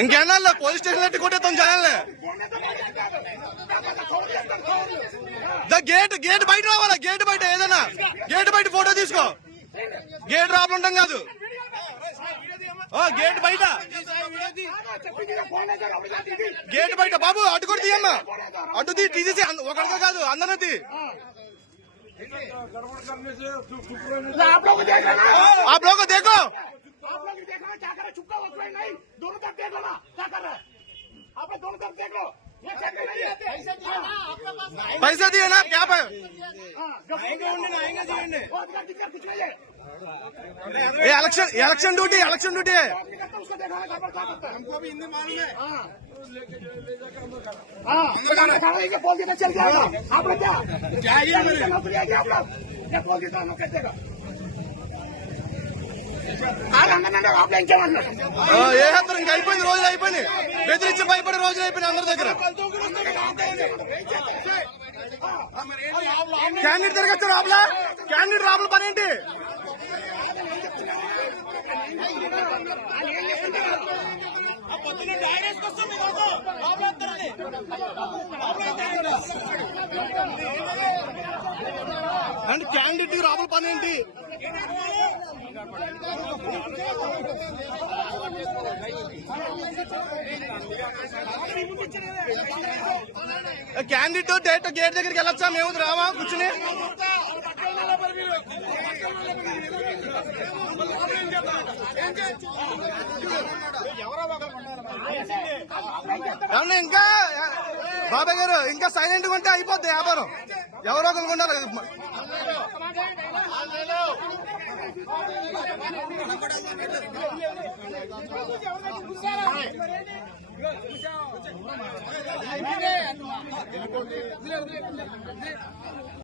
ఇంకేనా police station అంటే కొట్టేస్తాం చేయాలే గేట్ గేట్ బయట రావాలా గేట్ బయట ఏదైనా గేట్ బయట ఫోటో తీసుకో గేట్ రాబడం కాదు గేట్ బయట చెప్పింది ఇక ఫోన్ వేస్తావు, రౌడీ గురించి ఇది. గేట్ బయట బాబు అటు కూడా తీయమ్మా అటు తీ తీసేసి ఒకరితో కాదు అందరినీ తీ आप लोग देख रहे हैं ना? ఆ బ్లోక్ దేకో आप लोग देख रहे हैं क्या कर रहे हैं? छुपका हुआ कोई नहीं दोनों तरफ देख लो ना क्या कर रहे हैं आप लोग दोनों तरफ देख लो पैसा दिए ना क्या ये election election duty election duty है हमको भी हिंदी मालूम है आप क्या क्या बोल देता ఏ ఇంకా అయిపోయింది రోజులు అయిపోయినాయి బెదిరించి భయపడే రోజులు అయిపోయినాయి అందరి దగ్గర క్యాండిడేట్ తిరగచ్చు రాబులా క్యాండిడేట్ రాబుల పని ఏంటి డైరెక్ట్ అండ్ క్యాండిడేట్ రాహుల్ పని ఏంటి క్యాండిడేట్ డైరెక్ట్ గేట్ దగ్గరికి వెళ్ళొచ్చా మేము రావా కూర్చుని ఏం ఏమన్నా ఇంకా బాబాయ్ గారు ఇంకా సైలెంట్ గా ఉంటే అయిపోద్ది వ్యాపారం ఎవరో ఒకరు ఉండాలి